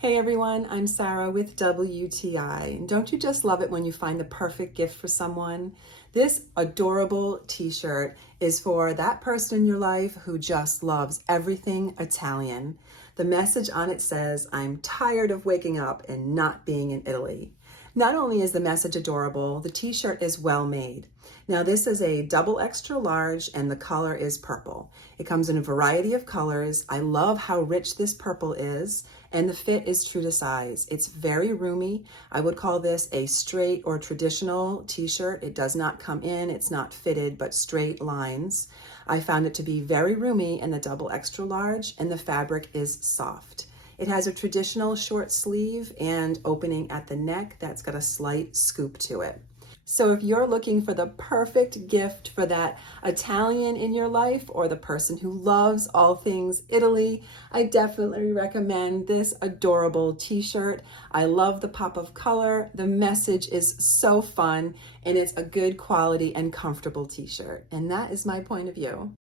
Hey everyone, I'm Sarah with WTI. Don't you just love it when you find the perfect gift for someone? This adorable t-shirt is for that person in your life who just loves everything Italian. The message on it says, "I'm tired of waking up and not being in Italy." Not only is the message adorable, the t-shirt is well made. Now this is a double extra large and the color is purple. It comes in a variety of colors. I love how rich this purple is and the fit is true to size. It's very roomy. I would call this a straight or traditional t-shirt. It does not come in, it's not fitted, but straight lines. I found it to be very roomy in the double extra large and the fabric is soft. It has a traditional short sleeve and opening at the neck that's got a slight scoop to it. So if you're looking for the perfect gift for that Italian in your life or the person who loves all things Italy, I definitely recommend this adorable t-shirt. I love the pop of color. The message is so fun and it's a good quality and comfortable t-shirt. And that is my point of view.